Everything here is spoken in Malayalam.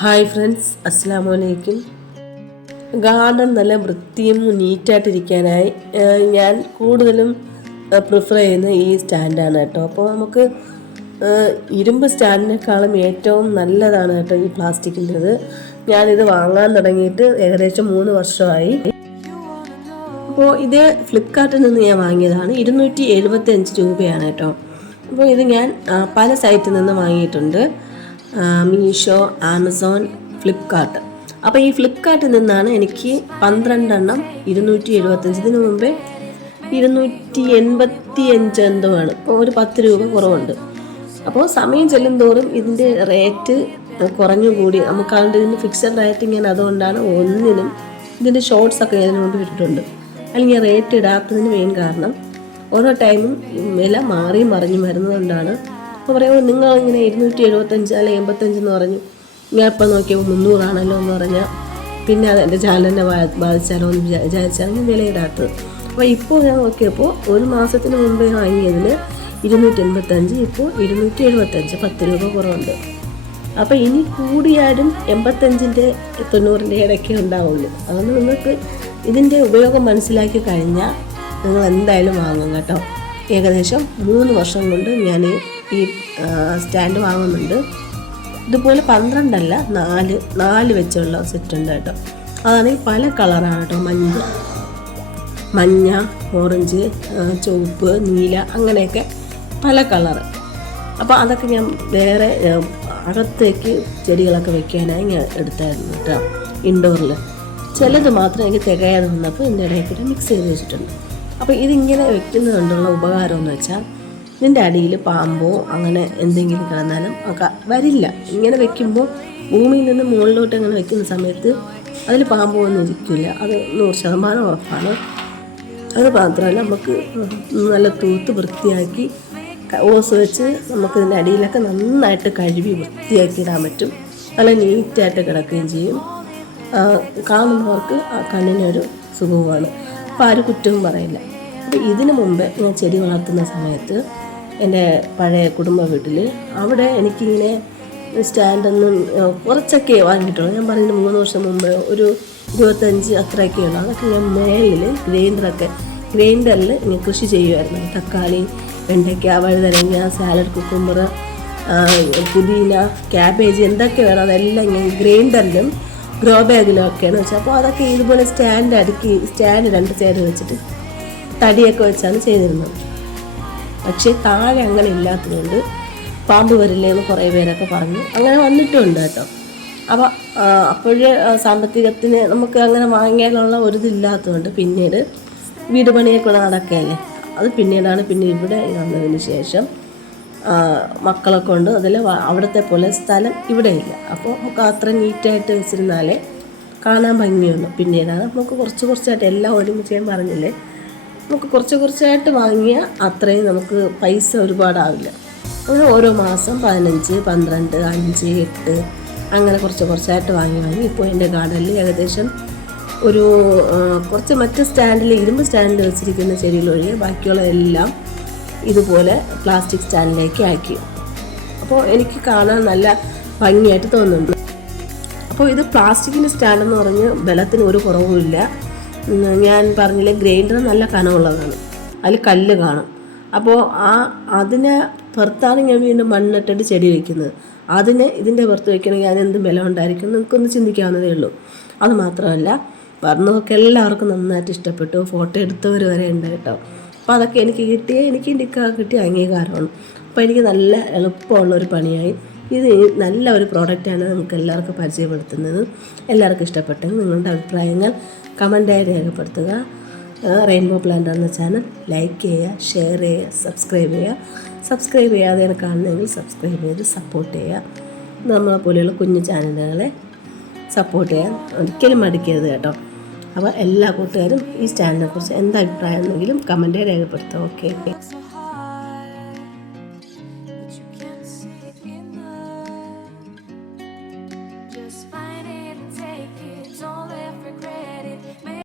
ഹായ് ഫ്രണ്ട്സ്, അസ്സലാമു അലൈക്കും. ഗാർഡൻ നല്ല വൃത്തിയും നീറ്റായിട്ടിരിക്കാനായി ഞാൻ കൂടുതലും പ്രിഫർ ചെയ്യുന്ന ഈ സ്റ്റാൻഡാണ് കേട്ടോ. അപ്പോൾ നമുക്ക് ഇരുമ്പ് സ്റ്റാൻഡിനേക്കാളും ഏറ്റവും നല്ലതാണ് കേട്ടോ ഈ പ്ലാസ്റ്റിക്കിൻ്റെത്. ഞാനിത് വാങ്ങാൻ തുടങ്ങിയിട്ട് ഏകദേശം 3 വർഷമായി. അപ്പോൾ ഇത് ഫ്ലിപ്കാർട്ടിൽ നിന്ന് ഞാൻ വാങ്ങിയതാണ്. 275 രൂപയാണ് കേട്ടോ. അപ്പോൾ ഇത് ഞാൻ പല സൈറ്റിൽ നിന്ന് വാങ്ങിയിട്ടുണ്ട്. മീഷോ, ആമസോൺ, ഫ്ലിപ്കാർട്ട്. അപ്പോൾ ഈ ഫ്ലിപ്കാർട്ടിൽ നിന്നാണ് എനിക്ക് 12 എണ്ണം 275. ഇതിനു മുമ്പേ 285 എന്തോ ആണ്. ഇപ്പോൾ ഒരു 10 രൂപ കുറവുണ്ട്. അപ്പോൾ സമയം ചെല്ലും തോറും ഇതിൻ്റെ റേറ്റ് കുറഞ്ഞുകൂടി. നമുക്കാണ്ട് ഇതിന് ഫിക്സഡ് റേറ്റ് ഇങ്ങനെ, അതുകൊണ്ടാണ് ഒന്നിനും ഇതിൻ്റെ ഷോർട്ട്സൊക്കെ ഇതിനു മുമ്പ് ഇട്ടിട്ടുണ്ട്. അല്ലെങ്കിൽ റേറ്റ് ഇടാത്തതിന് മെയിൻ കാരണം ഓരോ ടൈമും വില മാറി മറിഞ്ഞു വരുന്നതുകൊണ്ടാണ്. അപ്പോൾ പറയുമ്പോൾ നിങ്ങളിങ്ങനെ 275 അല്ലെങ്കിൽ 85 എന്ന് പറഞ്ഞു, ഞാൻ ഇപ്പം നോക്കിയപ്പോൾ 300 ആണല്ലോ എന്ന് പറഞ്ഞാൽ പിന്നെ അത് എൻ്റെ ചാനലിനെ ബാധിച്ചാലോ എന്ന് വിചാരിച്ചാണ് ഞാൻ വിലയിടാത്തത്. അപ്പോൾ ഇപ്പോൾ ഞാൻ നോക്കിയപ്പോൾ ഒരു മാസത്തിന് മുമ്പേ വാങ്ങിയതിൽ 285, ഇപ്പോൾ 275, 10 രൂപ കുറവുണ്ട്. അപ്പോൾ ഇനി കൂടിയാലും 85-ൻ്റെ 90-ൻ്റെ ഇടയ്ക്ക് ഉണ്ടാവുള്ളൂ. അതുകൊണ്ട് നിങ്ങൾക്ക് ഇതിൻ്റെ ഉപയോഗം മനസ്സിലാക്കി കഴിഞ്ഞാൽ നിങ്ങൾ എന്തായാലും വാങ്ങും കേട്ടോ. ഏകദേശം 3 വർഷം കൊണ്ട് ഞാൻ ഈ സ്റ്റാൻഡ് വാങ്ങുന്നുണ്ട്. ഇതുപോലെ 12 അല്ല, 4 വെച്ചുള്ള സെറ്റ് ഉണ്ട് കേട്ടോ. അതാണെങ്കിൽ പല കളറാണ് കേട്ടോ. മഞ്ഞ, ഓറഞ്ച്, ചുവപ്പ്, നീല, അങ്ങനെയൊക്കെ പല കളറ്. അപ്പോൾ അതൊക്കെ ഞാൻ വേറെ അകത്തേക്ക് ചെടികളൊക്കെ വെക്കാനായി ഞാൻ എടുത്തായിരുന്നു കേട്ടോ. ഇൻഡോറിൽ ചിലത് മാത്രം എനിക്ക് തികയാതെ വന്നപ്പോൾ ഇതിൻ്റെ ഇടയ്ക്ക് മിക്സ് ചെയ്ത് വെച്ചിട്ടുണ്ട്. അപ്പോൾ ഇതിങ്ങനെ വെക്കുന്നത് കൊണ്ടുള്ള ഉപകാരം എന്ന് വെച്ചാൽ ഇതിൻ്റെ അടിയിൽ പാമ്പോ അങ്ങനെ എന്തെങ്കിലും കിടന്നാലും ഒക്കെ വരില്ല. ഇങ്ങനെ വെക്കുമ്പോൾ ഭൂമിയിൽ നിന്ന് മുകളിലോട്ട് അങ്ങനെ വെക്കുന്ന സമയത്ത് അതിൽ പാമ്പോ ഒന്നും ഇരിക്കില്ല. അത് 100% ഉറപ്പാണ്. അത് മാത്രമല്ല, നമുക്ക് നല്ല തൂത്ത് വൃത്തിയാക്കി ഓസ് വെച്ച് നമുക്ക് ഇതിൻ്റെ അടിയിലൊക്കെ നന്നായിട്ട് കഴുകി വൃത്തിയാക്കി ഇടാൻ പറ്റും. നല്ല നീറ്റായിട്ട് കിടക്കുകയും ചെയ്യും. കാണുന്നവർക്ക് കണ്ണിനൊരു സുഖവുമാണ്. അപ്പോൾ ആരും കുറ്റവും പറയില്ല. അപ്പോൾ ഇതിനു മുമ്പ് ഞാൻ ചെടി വളർത്തുന്ന സമയത്ത് എൻ്റെ പഴയ കുടുംബ വീട്ടിൽ അവിടെ എനിക്കിങ്ങനെ സ്റ്റാൻഡൊന്നും കുറച്ചൊക്കെ വാങ്ങിയിട്ടുള്ളൂ. ഞാൻ പറയുന്നത് 3 വർഷം മുമ്പ് ഒരു 25 അത്രയൊക്കെയുള്ളൂ. അതൊക്കെ ഞാൻ മേളിൽ ഗ്രൈൻഡറിൽ ഇങ്ങനെ കൃഷി ചെയ്യുമായിരുന്നു. തക്കാളി, വെണ്ടയ്ക്ക, വഴുതനങ്ങ, സാലഡ്, കുക്കുമ്പർ, പുതിന, ക്യാബേജ്, എന്തൊക്കെ വേണം അതെല്ലാം ഇങ്ങനെ ഗ്രൈൻഡറിലും ഗ്രോ ബാഗിലും ഒക്കെയാണ് വെച്ചത്. അപ്പോൾ അതൊക്കെ ഇതുപോലെ സ്റ്റാൻഡ് 2 സൈഡ് വെച്ചിട്ട് തടിയൊക്കെ വെച്ചാണ് ചെയ്തിരുന്നത്. പക്ഷേ താഴെ അങ്ങനെ ഇല്ലാത്തതുകൊണ്ട് പാമ്പ് വരില്ലേ എന്ന് കുറേ പേരൊക്കെ പറഞ്ഞു. അങ്ങനെ വന്നിട്ടുണ്ട് കേട്ടോ. അപ്പോൾ അപ്പോഴേ സാമ്പത്തികത്തിന് നമുക്ക് അങ്ങനെ വാങ്ങിയാലുള്ള ഒരു ഇതില്ലാത്തതുകൊണ്ട് പിന്നീട് വീട് പണിയൊക്കെ നടക്കുകയല്ലേ, അത് പിന്നീടാണ്. പിന്നെ ഇവിടെ വന്നതിന് ശേഷം മക്കളൊക്കെ ഉണ്ട്. അതിൽ അവിടുത്തെ പോലെ സ്ഥലം ഇവിടെ ഇല്ല. അപ്പോൾ നമുക്ക് അത്ര നീറ്റായിട്ട് വെച്ചിരുന്നാലേ കാണാൻ ഭംഗിയുള്ളൂ. പിന്നീടാണ് നമുക്ക് കുറച്ചായിട്ട് എല്ലാം ഒരുമിച്ച് ഞാൻ പറഞ്ഞില്ലേ, നമുക്ക് കുറച്ചായിട്ട് വാങ്ങിയാൽ അത്രയും നമുക്ക് പൈസ ഒരുപാടാവില്ല. അങ്ങനെ ഓരോ മാസം 15, 12, 5, 8 അങ്ങനെ കുറച്ചായിട്ട് വാങ്ങി ഇപ്പോൾ എൻ്റെ ഗാർഡനിൽ ഏകദേശം ഒരു കുറച്ച് മറ്റ് സ്റ്റാൻഡിൽ, ഇരുമ്പ് സ്റ്റാൻഡിൽ വെച്ചിരിക്കുന്ന ചെടികളൊഴികെ ബാക്കിയുള്ള എല്ലാം ഇതുപോലെ പ്ലാസ്റ്റിക് സ്റ്റാൻഡിലേക്ക് ആക്കി. അപ്പോൾ എനിക്ക് കാണാൻ നല്ല ഭംഗിയായിട്ട് തോന്നുന്നുണ്ട്. അപ്പോൾ ഇത് പ്ലാസ്റ്റിക്കിൻ്റെ സ്റ്റാൻഡെന്ന് പറഞ്ഞ് ബലത്തിന് ഒരു കുറവുമില്ല. ഞാൻ പറഞ്ഞില്ലേ, ഗ്രൈൻഡർ നല്ല കനമുള്ളതാണ്, അതിൽ കല്ല് കാണും. അപ്പോൾ അതിനെ പുറത്താണ് ഞാൻ വീണ്ടും മണ്ണിട്ടിട്ട് ചെടി വയ്ക്കുന്നത്. ഇതിൻ്റെ പുറത്ത് വയ്ക്കണമെങ്കിൽ അതിനെന്ത് ബലം ഉണ്ടായിരിക്കും നിങ്ങൾക്കൊന്ന് ചിന്തിക്കാവുന്നതേ ഉള്ളൂ. അതുമാത്രമല്ല, പറഞ്ഞതൊക്കെ എല്ലാവർക്കും നന്നായിട്ട് ഇഷ്ടപ്പെട്ടു. ഫോട്ടോ എടുത്തവർ വരെ ഉണ്ട് കേട്ടോ. അപ്പോൾ അതൊക്കെ എനിക്ക് കിട്ടിയ അംഗീകാരമാണ്. അപ്പോൾ എനിക്ക് നല്ല എളുപ്പമുള്ളൊരു പണിയായി. ഇത് നല്ല ഒരു പ്രോഡക്റ്റാണ് നമുക്ക് എല്ലാവർക്കും പരിചയപ്പെടുത്തുന്നത്. എല്ലാവർക്കും ഇഷ്ടപ്പെട്ടെങ്കിൽ നിങ്ങളുടെ അഭിപ്രായങ്ങൾ കമൻറ്റായി രേഖപ്പെടുത്തുക. റെയിൻബോ പ്ലാന്റ് എന്ന ചാനൽ ലൈക്ക് ചെയ്യുക, ഷെയർ ചെയ്യുക, സബ്സ്ക്രൈബ് ചെയ്യാതെ കാണുന്നെങ്കിൽ സബ്സ്ക്രൈബ് ചെയ്ത് സപ്പോർട്ട് ചെയ്യുക. നമ്മളെ പോലെയുള്ള കുഞ്ഞു ചാനലുകളെ സപ്പോർട്ട് ചെയ്യാൻ ഒരിക്കലും മടിക്കരുത് കേട്ടോ. അപ്പോൾ എല്ലാ കൂട്ടുകാരും ഈ ചാനലിനെ കുറിച്ച് എന്താ അഭിപ്രായം എന്നെങ്കിലും കമൻറ്റായി രേഖപ്പെടുത്തുക. ഓക്കെ.